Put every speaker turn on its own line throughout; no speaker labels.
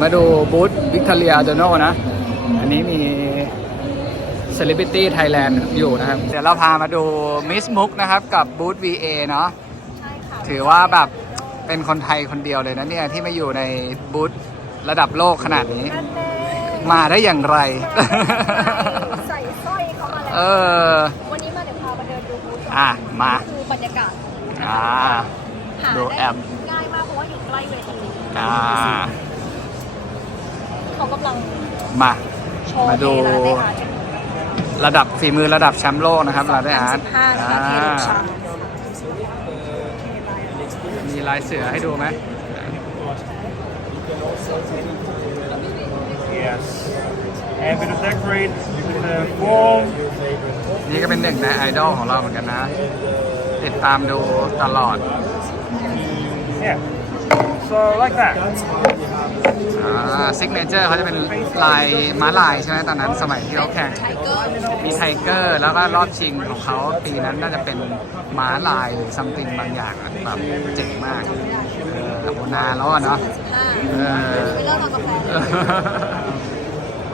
มาดูบูธวิกตอเรียอาร์โดโนนะ อันนี้มี Celebrity Thailand อยู่นะครับ เดี๋ยวเราพามาดูมิสมุกนะครับกับบูธ VA เนาะ
ใช่ค่ะ
ถือว่าแบบเป็นคนไทยคนเดียวเลยนะเนี่ย ที่มาอยู่ในบูธระดับโลกขนาดนี้
นั่นแน่
มาได้อย่างไร
ใส่สร้อยเข้ามาแล้ว
เออ
วันนี้มาเดี๋ยวพามาเดินดูบูธก่น
อะมา
คือบรรยากาศ
อ่า
หา
ดู
ได้
แอป
ง่ายมากเพราะว่าอยู่ใกล้เวที
อ่า
เขากำลัง
มา
โชว์
มาดู
ในร้านได้อาร์ต
ระดับฝีมือระดับแชมป์โลกนะครับลาได้อาร์ต
ห้านะคะเทลูชา
มีลายเสือให้ดูไหม
Yes. And bit of decorate, bit of form.
นี่ก็เป็นหนึ่งในไอดอลของเราเหมือนกันนะ ติดตามดูตลอด
Yeah. So like that.
อ่าซิกเนเจอร์เขาจะเป็นลายม้าลายใช่ไหมตอนนั้นสมัยที่เขาแข่ง
ไทเกอร์
มีไทเกอร์ แล้วก็รอบชิงของเขาปีนั้นน่าจะเป็นม้าลายหรือซัมติงบางอย่างอะแบบเจ๋งมากเออโหนานแล้วอะเนาะ
สิบห้า
เออ
ไม่เลิกเอากาแฟเลย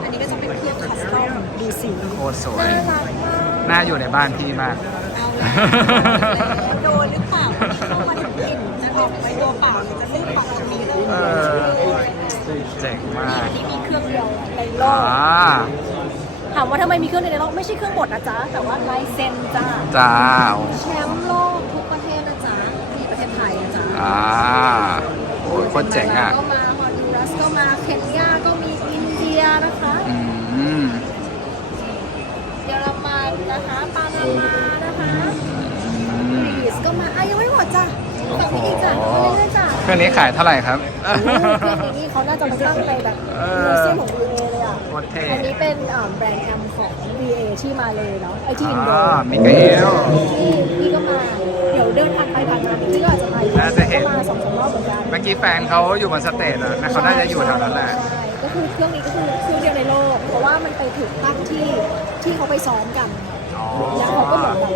อันนี้ก็จะเป็นเครื่องคัสตอมดูสี
โคตรสวย
น่ารักมาก
น่าอยู่ในบ้านพี่มาก
เอาแล้วโดนหรือเปล่าเข้ามาถึงกลิ่นจะออกไปตัวเปล่าหรือจะลื่นปากตรงนี้ เลย
เออเจ๋งมาก
อันนี้มีเครื่องเดียวในโล
อ่าก
ถามว่าทำไมมีเครื่องเดียวในโลกไม่ใช่เครื่องบดนะจ๊ะ แต่ว่าลายเซ็นจ้า
จ้า
แชมป์โลกทุกประเทศนะจ๊ะที่ประเทศไทยนะจ๊ะ
อ่าโอ้ยโคตรเจ๋งอะ
ก็มาฮอนดูรัสก็มาเคนยาก็มีอินเดียนะคะ
อืม
เยอรมันนะคะปานามานะคะกรีซก็มาอะยังไม่หมดจ้ะฝั่งนี้อีกจ้ะมาเรื่อยๆจ้ะ
เครื่องนี้ขายเท่าไหร่ครับ
โอ้โหเครื่องนี้นี่เขาน่าจะมาตั้งในแบบ
เออ
มิวเซียมของ VA เลยอะ
โคตรเท่
อันนี้เป็นอ่าแบรนด์แอมของ VA ที่มาเลยเนาะ ไอที่อินโด
อ่ามิกาเอล
ที่พี่ก็มา เดี๋ยวเดินผ่านไปผ่านมาพี่ก็อาจจะมาอีก
น่าจะเห็น
ก็มาสองสามรอบเหมือนกัน
เมื่อกี้แฟนเขาอยู่บนสเตจอะนะเขาน่าจะอยู่แถวนั้นแหละ
ใช่ก็คือเครื่องนี้ก็คือเครื่องเดียวในโลก เพราะว่ามันไปถูกตั้งที่ ที่เขาไปซ้อมกัน แล้วเขาก็เหมือนแบบ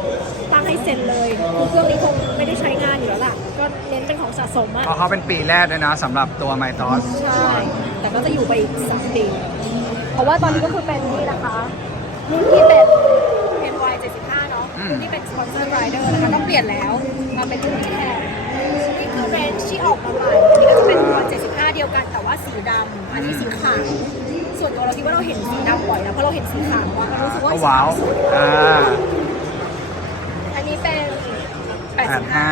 ตั้งให้เซ็นเลยคือเครื่องนี้คงไม่ได้ใช้งานอยู่แล้วล่ะ ก็เน้นเป็นของสะสมอะ
เพราะเขาเป็นปีแรกด้วยนะสำหรับตัวไมตอส
ใช่ แต่ก็จะอยู่ไปอีกสามปี เพราะว่าตอนนี้ก็คือเป็นนี่นะคะรุ่นที่เป็น NY 75เนาะรุ่นที่เป็นสปอนเซอร์ไรเดอร์นะคะต้องเปลี่ยนแล้วมาเป็นรุ่นที่แทนนี่คือเรนจ์ที่ออกมาใหม่อันนี้ก็จะเป็นตัว75 เดียวกันแต่ว่าสีดำอันนี้สีขาวส่วน ตัวเราคิดว่าเราเห็นสีดำบ่อยนะเพราะเราเห็นสีขาวอะเรารู้สึกว่า
ก็
สี
ว้าว
ขาวสวย
อ่า
อันนี้เป็น
แปดห้า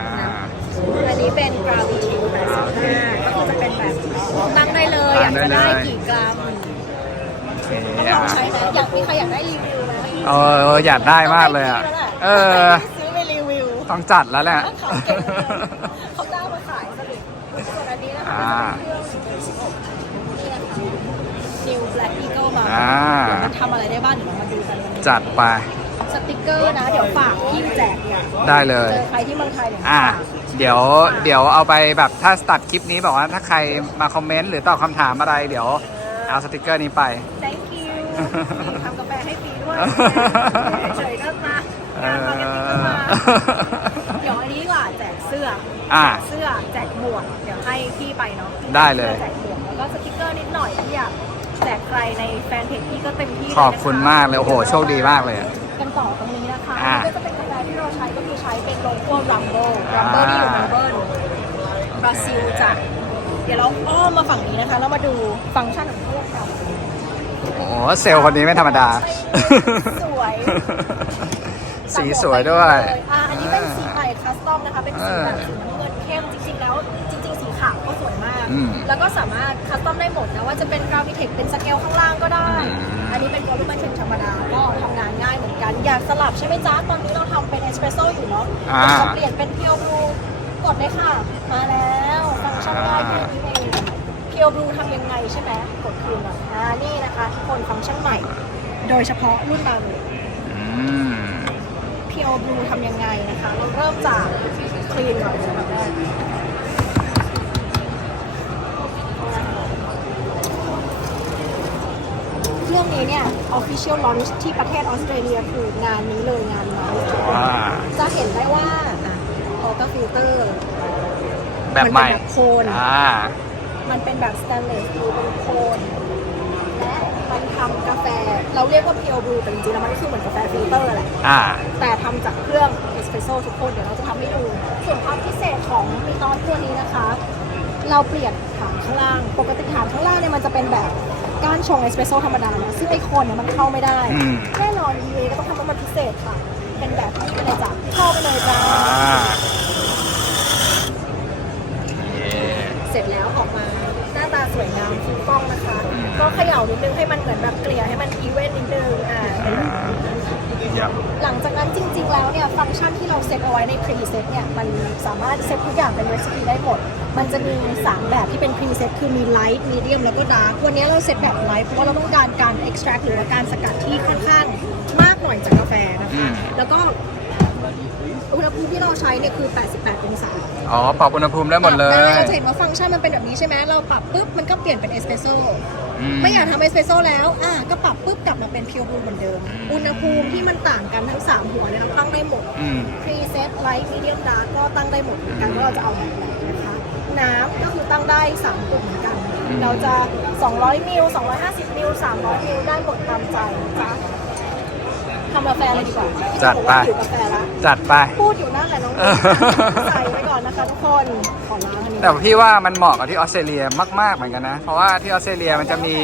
85 อันนี้เป็น gravity 85ก็คือจะเป็นแบบตั้งได้เลยอยากจะได้กี่กรัม
โอเค
ต้องลองใช้นะอยากมีใครอยากได้รีวิวไหม
เอออยากได้มากเลยอะ เออ
ซื้อไปรีวิว
ต้องจัดแล้วแหละ
เขาเก่งเลยเขาจ้างมาขายสลิดส่วนอันนี้นะคะ
อ่า
นี่นะคะ New Black Eagle มา
อ่า
เดี๋ยวมันทำอะไรได้บ้างเดี๋ยวเรามาดูกันวันนี้
จัดไป
สติกเกอร์นะ เดี๋ยวฝากพี่แจกเนี่ย
ได้เลย
เจอใครที่เมืองไทยเนี่ย
อะ
ฝาก
เดี๋ยว เดี๋ยวเอาไปแบบถ้าตัดคลิปนี้บอกว่าถ้าใครมาคอมเมนต์หรือตอบคำถามอะไร เดี๋ยวเอาสติกเกอร์นี้ไป
thank you มีทำกาแฟให้ฟรีด้วยเฉยๆก็มางานมาร์เก็ตติ้งก็มาเดี๋ยวอันนี้ดีกว่าแจกเสื้อ
อ่า
แจกเสื้อแจกหมวกเดี๋ยวให้พี่ไปเนาะ
ได้เลย
แจก แจกใครในแฟนเพจพี่ก็เต็มที่เลย
ข
นะะ
อบคุณมากเลยโอ้โหโชคดีมากเลยอะ
กันต่อตรงนี้นะคะ
อ่า
อันนี้ก็จะเป็นกาแฟที่เราใช้ก็คือใช้เป็นโลโก้รัมโบ้รัมโบ้ที่อยู่เมลเบิร์นบราซิลจ้ะเดี๋ยวเราอ้อมมาฝั่งนี้นะคะ แล้วมาดูฟังก์ชันของเครื่องกัน
โอ้โหเซลล์คนนี้ไม่ธรรมดา
สวย
สีสวยด้วย
อ่าอันนี้เป็นสีใหม่คัสตอมนะคะ เป็นสีแบบ
เออ
สีน้ำเงินเข้มจริงๆแล้วจริงๆ สีขาวก็สวยมาก
อืม
แล้วก็สามารถคัสตอมได้หมดนะว่าจะเป็นกราฟิเทคเป็นสเกลข้างล่างก็ได้
อืม
อันนี้เป็นวอลลุ่มเทคธรรมดาก็ทำงานง่ายเหมือนกัน อยากสลับใช่ไหมจ๊ะ ตอนนี้เราทำเป็นเอสเปรสโซ่อยู่เนาะ
อ่า
อยากจะเปลี่ยนเป็นเพียวบลูกดเลยค่ะ มาแล้วฟังก์ชันง่ายแค่นี้เองเพียวบลูทำยังไงใช่ไหมกดคืนอะอ่านี่นะคะทุกคนฟังก์ชันใหม่ โดยเฉพาะรุ่นบาร์เลย
อืม
Pure Blue ทำยังไงนะคะ เราเริ่มจากคลีนก่อนอันดับแรกเครื่อง นี้เนี่ย Official Launch ที่ประเทศออสเตรเลียคืองานนี้เลยงานนี้
ว้า
จะเห็นได้ว่าอะออโต้ฟิลเตอร์
แบบใหม่
มันเป็นแบบโคน
อ่า
มันเป็นแบบสแตนเลสดูเป็นโคน และมันทำกาแฟ เราเรียกว่า pure brew แต่จริงๆแล้วมันก็คือเหมือนกาแฟฟิลเตอร์แหละ
อ่า
แต่ทำจากเครื่องเอสเปรสโซ่ทุกคนเดี๋ยวเราจะทำให้ดู ส่วนความพิเศษของมีตอนตัวนี้นะคะ เราเปลี่ยนฐานข้างล่าง ปกติฐานข้างล่างเนี่ยมันจะเป็นแบบ ก้านชงเอสเปรสโซ่ธรรมดานะซึ่งไอโคนเนี่ยมันเข้าไม่ได้
อืม
แน่นอน VA ก็ต้องทำให้มันพิเศษค่ะ เป็นแบบนี้ไปเลยจ้ะเข้าไปเลยจ้ะ
อ่าเย้
เสร็จแล้วออกมาหน้าตาสวยงามฟูฟ่องนะคะ
อืม
ก็เขย่านิดนึงให้มันเหมือนแบบเกลี่ยให้มันอีเวนต์นิดนึงอ่า
เยี่ยม
หลังจากนั้นจริง ๆ แล้วเนี่ยฟังก์ชันที่เราเซตเอาไว้ใน preset เนี่ย มันสามารถเซตทุกอย่างเป็น recipe ได้หมด มันจะมี 3 แบบที่เป็น preset คือมี light medium แล้วก็ dark วันนี้เราเซตแบบ light เพราะว่าเราต้องการการ extract หรือว่าการสกัดที่ค่อนข้างมากหน่อยจากกาแฟนะ
อื
คะ
ม
แล้วก็อุณหภูมิที่เราใช้เนี่ยคือ 88 องศา
อ๋อ ปรับอุณหภูมิได้หมดเล
ปรับ
ย
เราจะเห็นว่าฟังก์ชันมันเป็นแบบนี้ใช่ไหม เราปรับปุ๊บ มันก็เปลี่ยนเป็นเอสเปรสโซ่
อืม
ไม่อยากทำเอสเปรสโซ่แล้ว อะก็ปรับปุ๊บกลับมาเป็น pure brew เหมือนเดิม อุณหภูมิที่มันต่างกันทั้ง 3 หัวเนี่ยเราตั้งได้หมด
อืม
preset light medium dark ก็ตั้งได้หมดเหมือนกันว่าเราจะเอาแบบไหนนะคะ น้ำก็คือตั้งได้ 3 กลุ่มเหมือนกัน
อืม
เราจะ 200 มิล 250 มิล 300 มิลได้หมดตามใจจ้ะทำกาแฟเลยดีกว่า
จัดไป
อยู่กาแฟละ
จัดไป
พูดอยู่นั่นแหละน้อง
เออ
ใส่ไว้ก่อนนะคะทุกคน ขอล้างอันนี้
แต่พี่ว่ามันเหมาะกับที่ออสเตรเลียมาก ๆ เหมือนกันนะ เพราะว่าที่ออสเตรเลียมันจะมี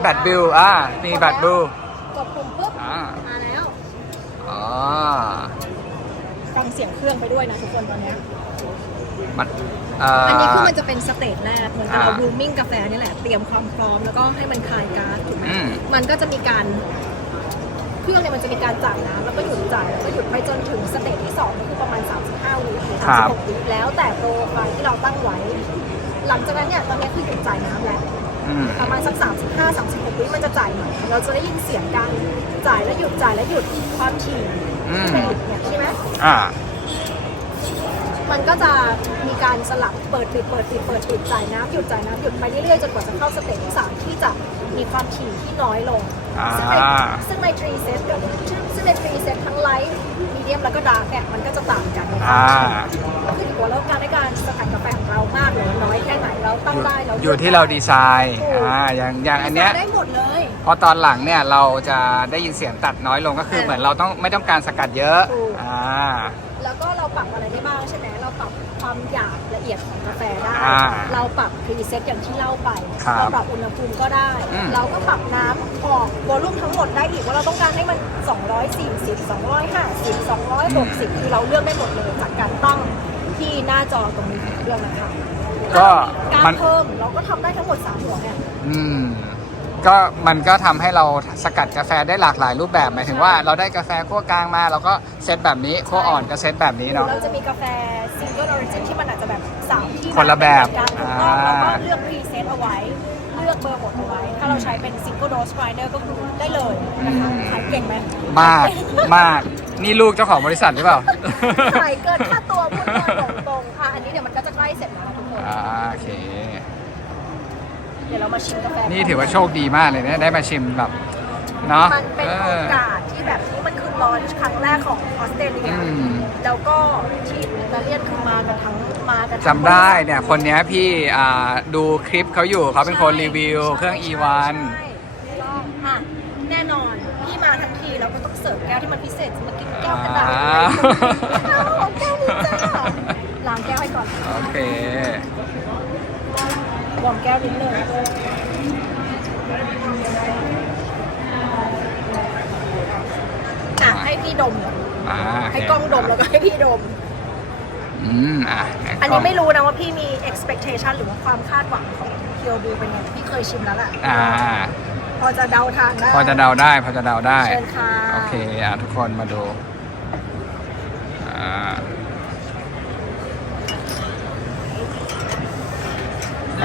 แบตบิลอ่ามีแบตบิล
กดปุ่มปุ๊บ
อ่า
มาแล้ว
อ๋อ
ฟังเสียงเครื่องไปด้วยนะทุกคนตอนเนี้ย
มัน อ่า
อันนี้คือมันจะเป็นสเตจแรกเหมือนกับเรา
อ่า
บลูมิ่งกาแฟนี่แหละเตรียมความพร้อมแล้วก็ให้มันคลายก๊าซถูกไหม
อืม
มันก็จะมีการ เครื่องเนี่ยมันจะมีการจ่ายน้ำแล้วก็หยุดจ่ายแล้วก็หยุดไปจนถึงสเตจที่2ก็คือประมาณ 35วิหรือ
ครับ
36วิแล้วแต่โปรไฟล์ที่เราตั้งไว้ หลังจากนั้นเนี่ยตอนนี้คือหยุดจ่ายน้ำแล้ว
อืม
ประมาณสัก35 36วิมันจะจ่ายใหม่เราจะได้ยินเสียงการจ่ายแล้วหยุดจ่ายแล้วหยุดความถี่
อืม
ที่มันหยุดเนี่ยใช่ไหม
อ่า
มันก็จะมีการสลับเปิดปิดเปิดปิดเปิดปิดจ่ายน้ำหยุดจ่ายน้ำหยุดไปเรื่อยๆจนกว่าจะเข้าสเตจที่สามที่จะมีความถี่ที่น้อยลง
อ่า
ซึ่งในซึ่งในทรีเซตกับซึ่งในทรีเซตทั้งไลท์มีเดียมแล้วก็ดาร์กเนี่ยมันก็จะต่างกันในควา
อ่า
มถี่ก็คืออยู่กับเราการในการสกัดกาแฟของเรามากหรือน้อยแค่ไหนเราตั้งได้เรา
อยู่ที่เราดีไซน์อ่าอย่างอย่างอันเนี้ย
ได้หมดเลย
พอตอนหลังเนี่ยเราจะได้ยินเสียงตัดน้อยลงก็คือเหมือนเราต้องไม่ต้องการสกัดเยอะ
ถูก
อ่า
เอียดของกาแฟได้
อ่า
เราปรับพรีเซตอย่างที่เล่าไป
ครับ
เราปรับอุณหภูมิก็ได้
อืม
เราก็ปรับน้ำออกโวลูมทั้งหมดได้อีกว่าเราต้องการให้มัน 240 250 260 คือเราเลือกได้หมดเลยจากการตั้งที่หน้าจอตรงนี้ของเครื่องนะคะ
ก็
การ
มัน
เพิ่มเราก็ทำได้ทั้งหมด 3 หัวเนี่ย
อืมก็มันก็ทำให้เราสกัดกาแฟได้หลากหลายรูปแบบหมายถึงว่าเราได้กาแฟคั่วกลางมาเราก็เซตแบบนี้คั่วอ่อนก็เซตแบบนี้เนาะ
เราจะมีกาแฟซิงเกิลออริจินที่มันอาจจะแบบ สามที่
คนละแบบ
การถูกต้อง
อ่า
เราก็เลือกพรีเซตเอาไว้ เลือกเบอร์หมดเอาไว้ ถ้าเราใช้เป็นซิงเกิลโดสไ i เดอร์ก็คือได้เลยนะคะขายเก่งไหม
มากมากนี่ลูกเจ้าของบริษัทหรือเปล่า
ขายเกินค่าตัวพูดเลยตรงๆค่ะ อันนี้เดี๋ยวมันก็จะใกล้เสร็จแล้วนะทุกคน
อ่าโอเค
เดี๋ยวเรามาชิมกาแฟ
นี่ถือว่าโชคดีมากเลยนะได้มาชิมแบบเนาะ
มันเป็น
เอ
โอ
อ
กาสที่แบบนี้มันคือลอนช์ครั้งแรกของออสเตรเลีย
อืม
แล้วก็ที่อิตาเลียนคือมากันทั้งมากันทั้ง
จำได้เนี่ยคนเนี้ยพี่อ่าดูคลิปเขาอยู่เขาเป็นคนรีวิว เครื่อง E1
ใช่ก็อะแน่นอน พี่มาทั้งทีเราก็ต้องเสิร์ฟแก้วที่มันพิเศษจะมากินแก้วกระดาษ
อ่า
เอาแก้วนี้จ้าล้างแก้วให้ก่อน
โอเค
วอร์มแก้วนิดนึงอะให้พี่ดมก่อน
อ่าโเค
ให้กล้องดมแล้วก็ให้พี่ดม
อืมอะ
อันนี้ไม่รู้นะว่าพี่มี expectation หรือว่าความคาดหวังของเคียวบูเป็นไงพี่เคยชิมแล้วแหละ
อ่า
พอจะเดาทางได้
พอจะเดาได้ พอจะเดาได้
เชิญค่ะ
โอเค อะทุกคนมาดู อ่า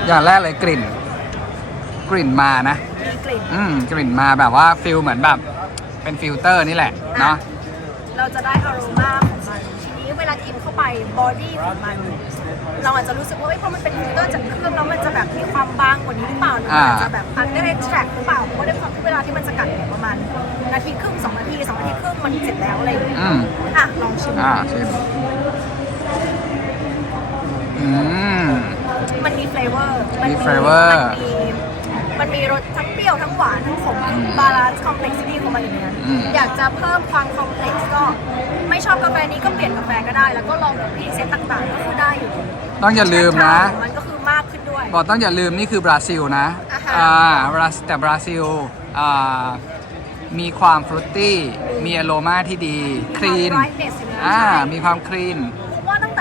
อย่างแรกเลยกลิ่น กลิ่นมานะ
มีกลิ่น
อืมกลิ่นมาแบบว่าฟิลเหมือนแบบ เป็นฟิลเตอร์นี่แหละเนาะ
เราจะได้อารมาของมันทีนี้ เวลากินเข้าไปบอดี้ของมัน เราอาจจะรู้สึกว่าเอ้ยพอมันเป็นฟิลเตอร์จากเครื่องแล้วมันจะแบบมีความบางกว่านี้หรือเปล่าหรือมันอาจจะแบบอันได้ extract หรือเปล่าเพราะว่าด้วยความที่เวลาที่มันสกัดเนี่ยประมาณนาทีครึ่งสองนาทีสองนาทีครึ่งมันเสร็จแล้วอะไรอย่างเงี้ย
อืม
อะลองชิม
อ่าชิมอืม
มันมีเฟลเวอร์
มี flavor
มันมีมันมีรสทั้งเป รี้ยวทั้งหวานทั้งขมบาลานซ์คอมเพล็กซิตี้ของมันอย่างเงี้ย
อืม
อยากจะเพิ่มความคอมเพล็กซ์ก็ไม่ชอบกาแฟนี้ก็เปลี่ยนกาแฟก็ได้ แล้วก็ลองกับพรีเซตต่างๆ ก็คือได้อยู่
ต้องอย่าลืมนะ
มันก็คือมากขึ้นด้วย
บอกต้องอย่าลืมนี่คือบราซิลนะ
อ่าฮะ
อ่าบราแต่บราซิลอ่ามีความฟรุตตี้ มีอโรมาที่ดี คลีน
ความ brightness อยู่นะ
อ่า
ใช่
มีความคลีน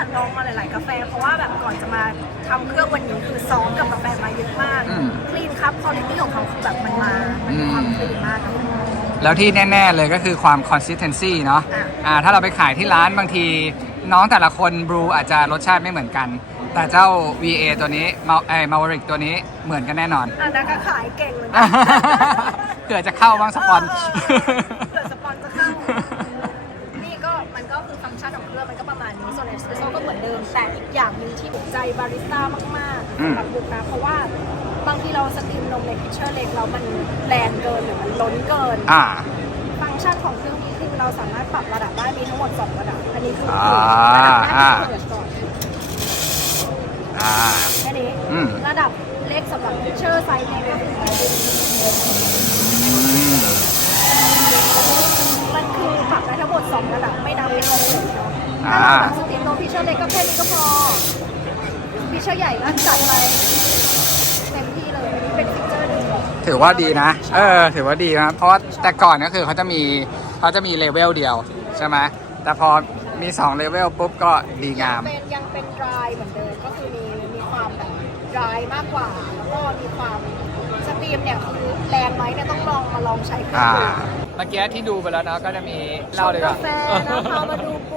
เพราะว่าตั้งแต่ลองมาหลายๆกาแฟ เพราะว่าแบบก่อนจะมาทำเครื่องวันนี้คือซ้อมกับกาแฟมาเยอะมาก
อืม
คลีนครับคุณภาพของเขาคือแบบมันมา มันมีความคลีนมากอะ
แล้วที่แน่ ๆ เลยก็คือความ consistency เนาะ
อะ
อ่าถ้าเราไปขายที่ร้านบางที น้องแต่ละคนบรูอาจจะรสชาติไม่เหมือนกัน แต่เจ้า VA ตัวนี้มาเอ้มาวริกตัวนี้เหมือนกันแน่นอน
อันนั้นก็ขายเก่งเหมือนกัน
เผื่อจะเข้าบ้างสปอน
ที่ถูกใจบาริสต้ามาก
อืม
ๆสำหรับบุกนะเพราะว่าบางทีเราสตรีมนมในพิชเชอร์เล็กแล้วมันแรงเกินหรือมันล้นเกิน
อ่า
ฟังก์ชันของเครื่องนี้คือเราสามารถปรับระดับได้มีทั้งหมด2ระดับ อันนี้คือ
อ่า
ระดับแรก
อ่า
ที่เปิดก่อน
อ่า
แค่นี้
อืม
ระดับเล็กสำหรับพิชเชอร์ไซส์เล็กก็คือมันคือปรับได้ทั้งหมด2ระดับไม่นับเป็นระดับเนาะถ้าเราแบบสตรีมโนพิชเชอร์เล็กก็แค่นี้ก็พอ พิชเชอร์ใหญ่ก็จัดไปเต็มที่เลยอันนี้เป็นฟิเจอร์หนึ่ง
ถือว่าดีนะ เออ ถือว่าดีนะเพราะว่าแต่ก่อนก็คือเขาจะมีเขาจะมีเลเวลเดียวใช่ไหมแต่พอมี2เลเวลปุ๊บก็ดีงาม
เป็นยังเป็นดรายเหมือนเดิมก็คือมีมีความแบบดรายมากกว่า แล้วก็มีความสตรีมเนี่ยคือแรงไหมเนี่ยต้องลองมาลองใช้เครื่อง
อ่า
ดู
เมื่อกี้ที่ดูไปแล้วเนาะก็จะมีเล่าเลยว่ากา
แฟนะพามาดูบูธ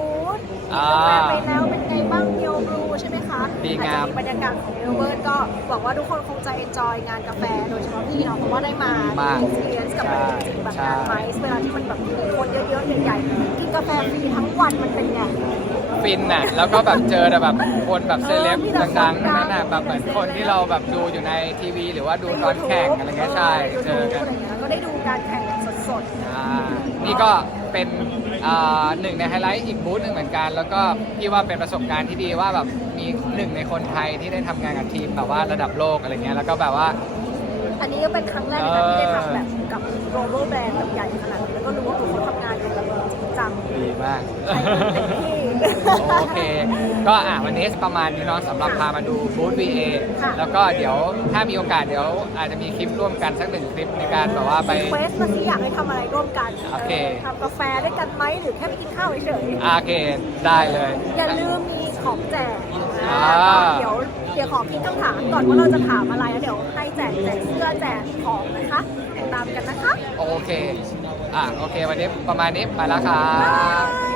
อ่า
กาแฟไปแล้วเป็นไงบ้างเดียวบลูใช่ไหมคะ
ดีงาม
อจจะบรรยากาศของเมลเบิร์นก็หวังว่าทุกคนคงจะเอนจอยงานกาแฟ โดยเฉพาะพี่เนาะเพราะว่าได้มา
มา
เอ็กซ์เพรียนกับมันจริงๆแบบงานไมซ์เวลาที่มันแบบมีคนเยอะๆใหญ่ๆกินกาแฟฟรีทั้งวันมันเป็นไง
ฟินน่ะ แล้วก็แบบเจอแต่แบบคนแบบเซเลบดังๆทั้งนั้นน่ะแบบเหมือนคนที่เราแบบดูอยู่ในทีวี หรือว่าดูตอนแข่งอะไรเงี้ยใช่ เจอกัน
ก็ได้ดูการแข่งแบบสด
อ่านี่ก็ เป็นอ่าหนึ่งในไฮไลท์อีกบูธหนึ่งเหมือนกัน แล้วก็พี่ว่าเป็นประสบการณ์ที่ดีว่าแบบมีหนึ่งในคนไทยที่ได้ทำงานกับทีมแบบว่าระดับโลกอะไรเงี้ยแล้วก็แบบว่า
ๆอันนี้ก็เป็นครั้งแรกในการที่ได้ทำแบบกับ global brand แบบใหญ่ขนาดนี้แล้วก็รู้ว่าทุกคนทำงานกันแบบจริงจัง
ดีมาก
ใช้มันเต็มที่
โอเค ก็อะวันนี้ประมาณนี้เนาะสำหรับพามาดูบูธ VA
ค่ะ
แล้วก็เดี๋ยวถ้ามีโอกาสเดี๋ยวอาจจะมีคลิปร่วมกันสักหนึ่งคลิปในการแบบว่าไป
เควสมาที่อยากให้ทำอะไรร่วมกัน
โอเค
ทำกาแฟด้วยกันไหมหรือแค่ไปกินข้าวเฉย
อาเคได้เลย
ๆอย่าลืมมีของแจก
อ่า
เดี๋ยวเดี๋ยวขอคิดคำถามก่อนว่าเราจะถามอะไรแล้วเดี๋ยวให้แจกแจกเสื้อแจกของนะคะติดตามกันนะคะ
โอเค อะ โอเค วันนี้ประมาณนี้ ไปแล้วครับ
บ๊ายบาย